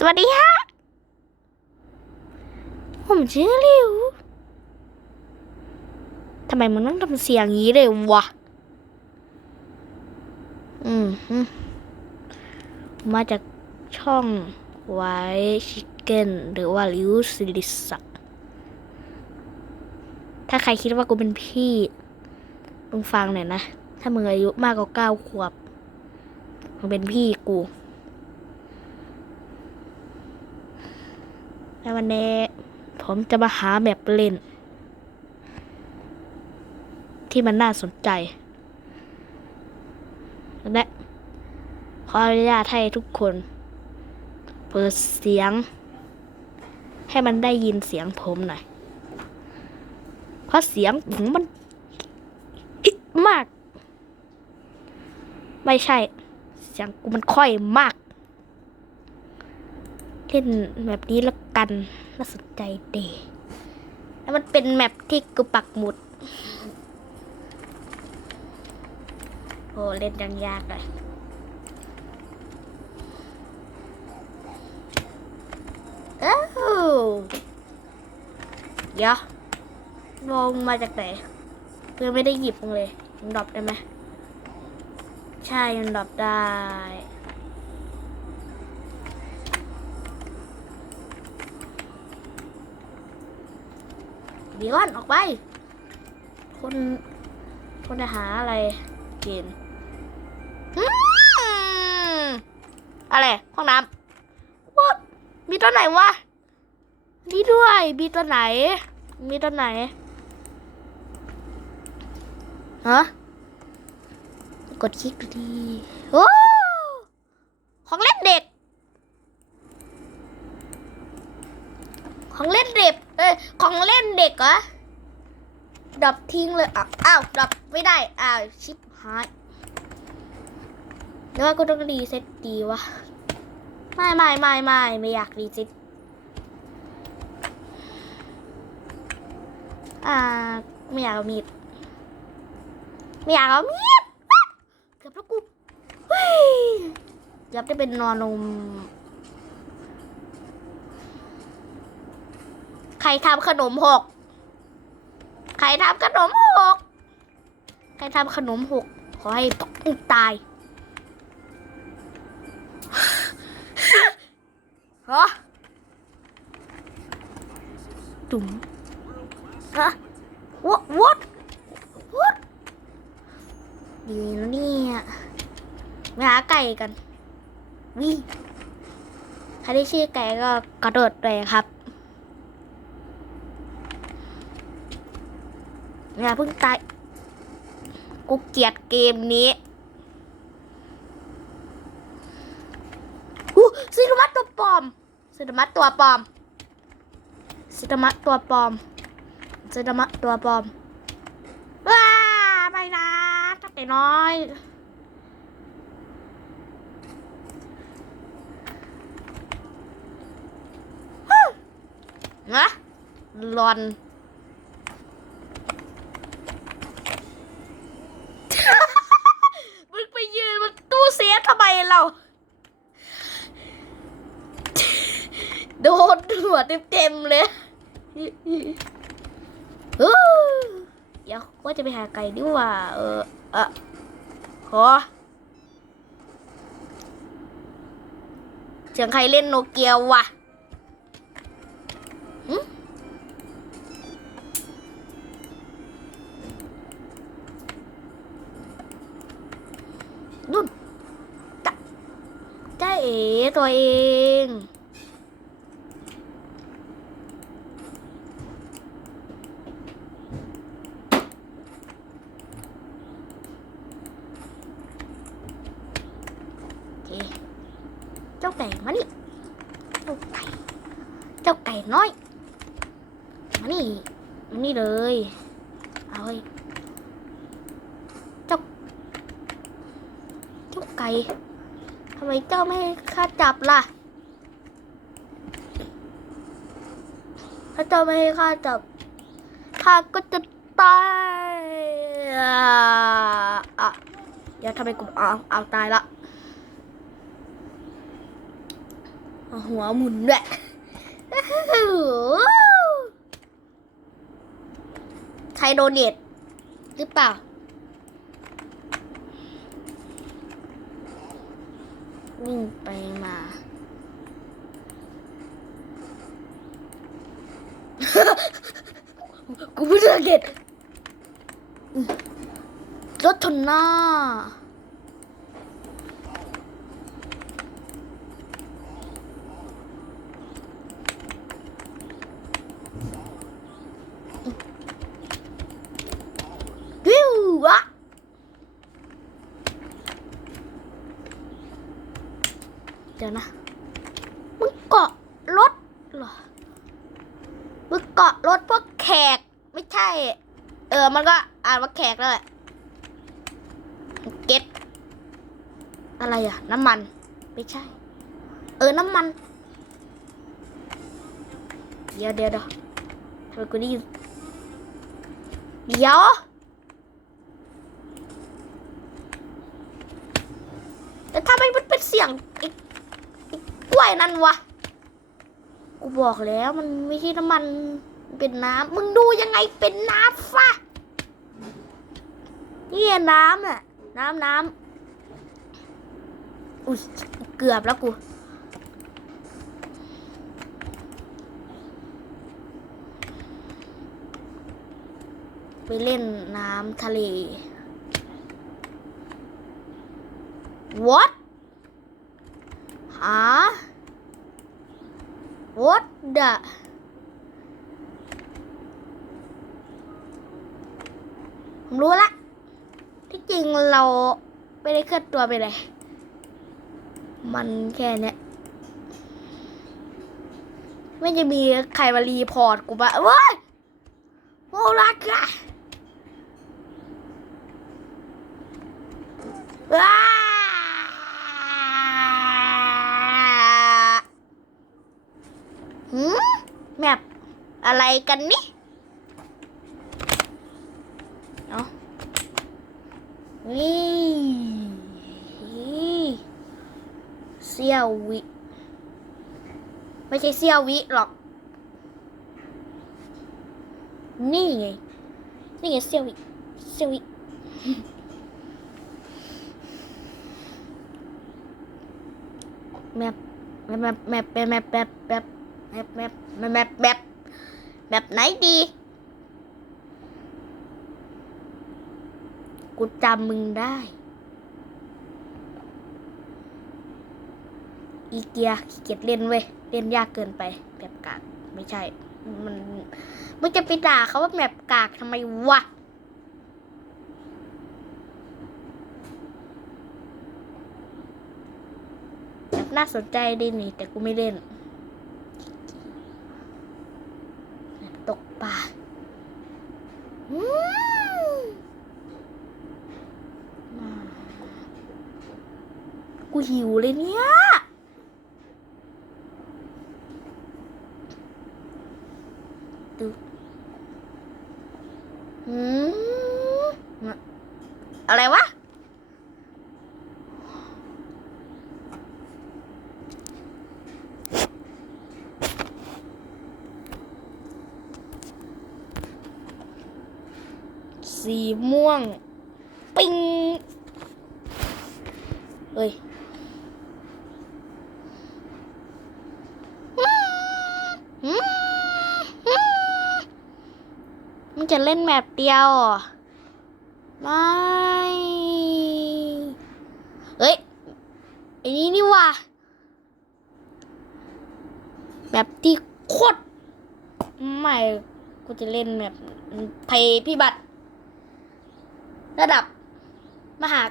สวัสดีฮะ ผมชื่อลิวทำไมมึงต้องทำเสียงอย่างนี้เลยวะ อืมมาจากช่องไวชิคเก้นหรือว่าลิวซิลิสักถ้าใครคิดว่ากูเป็นพี่มึงฟังหน่อยนะ ถ้ามึงอายุมากกว่าเก้าขวบมึงเป็นพี่กู ในวันนี้ผมจะมาหาแมปเล่น ที่มันน่าสนใจ และขออนุญาตให้ทุกคน เปิดเสียง ให้มันได้ยินเสียงผมหน่อย เพราะเสียงผมมันมาก ไม่ใช่ เสียงกูมันค่อยมาก เล่นแบบนี้ละกันน่าสนใจดีแล้วมันเป็นแมปที่กูปักหมุด โอ้เล่นยังยากเลยเอ้าเดี๋ยวลงมาจากไหนเพื่อไม่ได้หยิบงเลยมึงดรอปได้ไหมใช่มันดรอปได้ ดีก่อนออกไป คนคนจะหาอะไรกินอืมอะไรห้องน้ำวมีตัวไหนวะนี่ด้วย มีตัวไหน มีตัวไหนฮะกดคลิกดูดีโอ้ของเล่นเด็ก ของเล่นเด็ก เอ้ย ของเล่นเด็กเหรอดับทิ้งเลยอ้าวดับไม่ได้ อ้าว ชิปหายแล้วก็ต้องรีเซ็ตดีวะ ไม่ไม่ไม่ไม่ไม่อยากรีเซ็ตอ่า ไม่อยากเอามีด ไม่อยากเอามีด เกือบแล้วกูเฮ้ยเกือบได้เป็นนอนนม ใค รทำขนมหก ใครทำขนมหก ใครทำขนมหก ขอให้ปังตายฮะจุ๋มฮะ what what what ดีนะเนี่ยไปหาไก่กันวิใครที่ชื่อไก่ก็กระโดดเลยครับ อย่าเพิ่งตาย กูเกลียดเกมนี้อู้ซินมัตตัวปลอมซินมัตตัวปลอมซินมัตตัวปลอมซินมัตตัวปลอมว้าไปนะตั้งแต่น้อยนะรอน มึงไปยืนมันตู้เสียทำไมเรา โดนหัวเต็มๆเลยฮู้เดี๋ยวว่าจะ ไปหาไก่ดีกว่า เออเอะขอเสียงใครเล่นโนเกียววะหึนุ่นจ้าจ้าเอ๋ตัวเอง โอเค เจ้าไก่มานี่เจ้าไก่ เจ้าไก่น้อย มานี่มานี่เลย เอาเฮ้ยเจ้า เจ้าไก่ทำไมเจ้าไม่ให้ข้าจับล่ะ ถ้าเจ้าไม่ให้ข้าจับ ข้าก็จะตาย อะอะเดี๋ยวทำไมกูเอาเอาตายละ เอา หัวหมุนด้วยใครโดเนทหรือเปล่าวิ่งไปมากูไม่ได้เก็ตรถชนหน้า วิววะเดี๋ยวนะ มึงเกาะรถเหรอ มึงเกาะรถพวกแขก ไม่ใช่ เออ มันก็อ่านว่าแขกแล้วแหละเก็ตอะไรอะ น้ำมัน ไม่ใช่ เออ น้ำมัน เดี๋ยวเดี๋ยวเดี๋ยวทำไมกูได้ยินเดี๋ยวแต่ทำไมมันเป็นเสียงไอ้ไอ้กล้วยนั่นวะ กูบอกแล้วมันไม่ใช่น้ำมันเป็นน้ำมึงดูยังไงเป็นน้ำฟะนี่น้ำน่ะ น้ำน้ำ อุ้ยเกือบแล้วกูไปเล่นน้ำทะเล What หา What the ผมรู้ละ ที่จริงเราไม่ได้เคลื่อนตัวไปเลย มันแค่เนี้ยไม่จะมีใครมารีพอร์ตกูบ้าเว้ยโอ้ลักอะว้าหืมแมปอะไรกันนี่ เอานี่ เซียววิ ไม่ใช่เซียววิหรอก นี่ไง นี่ไงเซียววิเซียววิแมปแมปแมปแมปแมปแมปแมปแมปแมปแมปแมปแมปแบบไหนดี กูจำมึงได้ อีเกียขี้เกียจเล่นเว้ยเล่นยากเกินไปแบบกากไม่ใช่ มันมึงจะไปด่าเขาว่าแบบกากทำไมวะแบบน่าสนใจดีนี่ แต่กูไม่เล่นแบบตกปลาอืมมากูหิวเลยเนี่ย ดูอืม อะไรวะ สีม่วง ปิงเฮ้ยมันจะเล่นแมปเดียวเหรอไม่ เฮ้ยไอ้นี้นี่ว่ะแบบที่โคตรไม่กูจะเล่นแบบภัยพิบัติ ระดับ มหา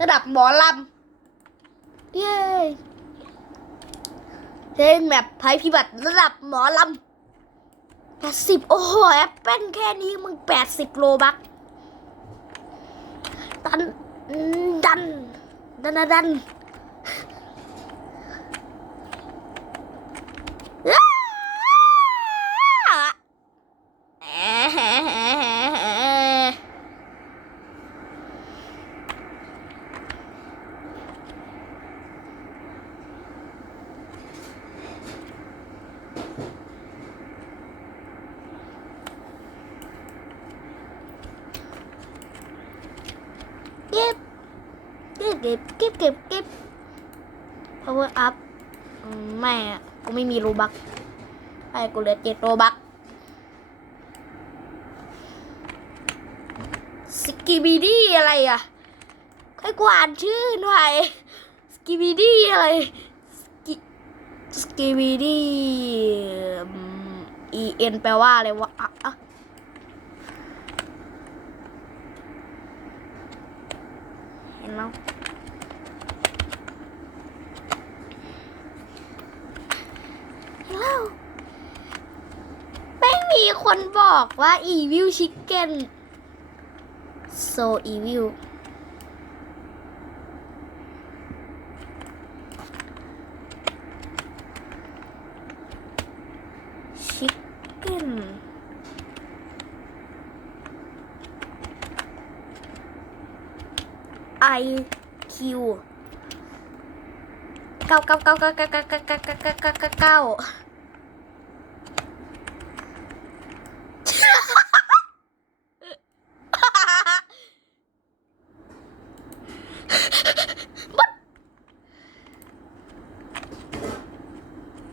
ระดับหมอลำ เย้เล่นแบบภัยพิบัติระดับหมอลำแปดสิบโอ้โหแอปเปิลแค่นี้มึงแปดสิบโลบักดันดันดันดันดันอ้าแอะ เก็บเก็บเก็บเก็บ power up ไม่อะกูไม่มีโรบักไอ้กูเหลือเจ็ดโรบักสกิบิดี้อะไรอะให้กูอ่านชื่อหน่อยสกิบิดี้อะไรสกิบิดี้อีเอ็นแปลว่าอะไรวะอะอะเห็นแล้ว แล้ว ไม่มีคนบอกว่า evil chicken so evil ชิคเก้นไอคิว เก้าเก้าเก้าเก้าเก้าเก้าเก้าเก้าเก้าเก้าเก้าเก้าเก้า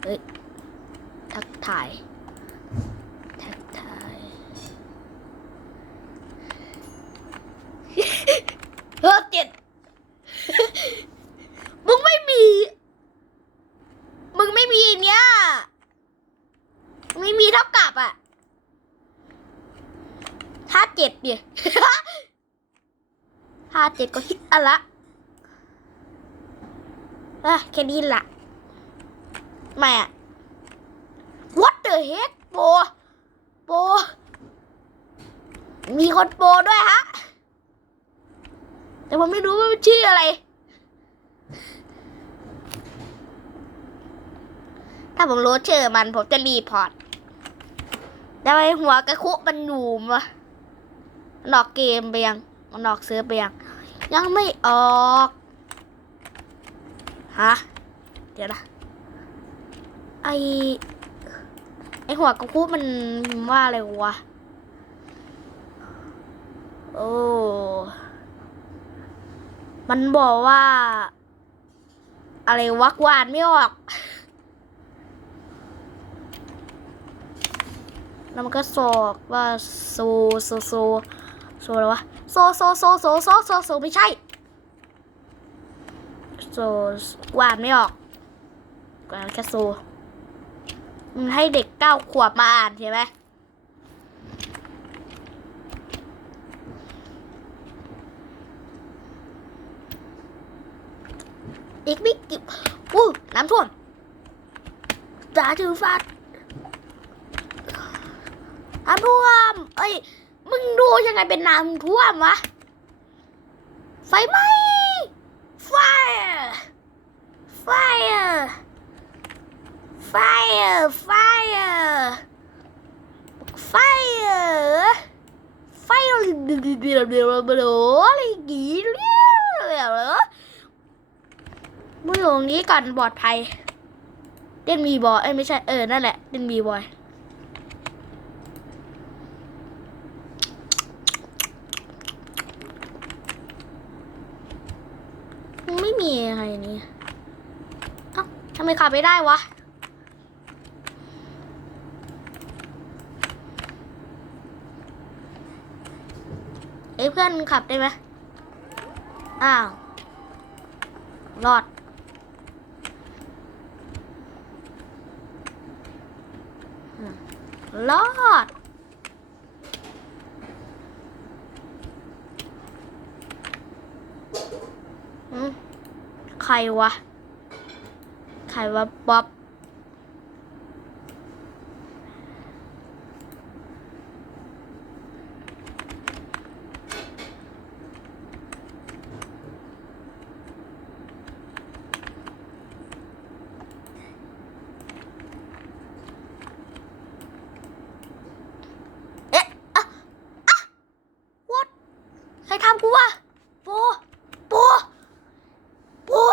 เฮ้ยทักทาย ทักทาย เฮ้ยเจ็ด มึงไม่มี มึงไม่มีเนี้ยไม่มีเท่ากับอะห้าเจ็ดเนี่ย ห้า เจ็ดก็ฮิตอะละอะแค่นี้ละไม่อะ What the heck โปโปมีคนโปด้วยฮะ แต่ผมไม่รู้ว่าชื่ออะไร ถ้าผมรู้ชื่อมันผมจะรีพอร์ตแต่ไอหัวกระคุมันหนูมวะมันอกเกมไปยังมันออกเซิร์ฟไปยัง ยังไม่ออกฮะเดี๋ยวนะไอไอหัวกระคุมันว่าอะไรวะโอ้มันบอกว่า อะไรวักวานไม่ออก แล้วมันก็สอกว่าโซโซโซ โซอะไรวะโซโซโซโซโซโซโซไม่ใช่โซวานไม่ออกก็แค่โซมันให้เด็กเก้าขวบมาอ่านใช่ไหมอีกไม่กี่อู้น้ำท่วมจ่าถือฟัดน้ำท่วม เอ้ย มึงดูยังไงเป็นน้ำท่วมวะ ไฟไหม้ fire fire fire fire fire fire อะไรอย่างงี้เนี่ยเหรอมึงอยู่ตรงนี้ก่อนปลอดภัยเล่นมีบอยเอ้ยไม่ใช่เออนั่นแหละเล่นมีบอย ไม่มี อะไรนี่เอ้าทำไมขับไม่ได้วะเอ้เพื่อนขับได้ไหมอ้าวรอดรอด อืม ใครวะ ใครวะบ๊อบ เอ๊ะอะอะ what ใครทำกูวะโปโป โอ้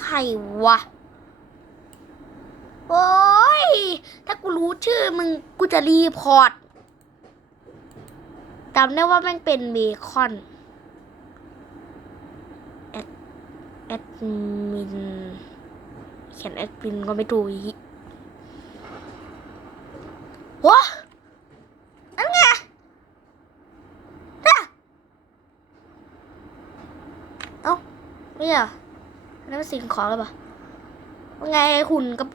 ใค รวะ โอ้ย ถ้ากูรู้ชื่อมึง กูจะรีพอร์ตจำได้ว่าแม่งเป็นเบคอน แอด แอดมิน เขียนแอดมินก็ไม่ถูกอีกวะนั่นไงน่ะเอ้าไม่เหรอ นนั้นเป็นสิ่งของหรือเปล่าว่าไงหุ่นกับ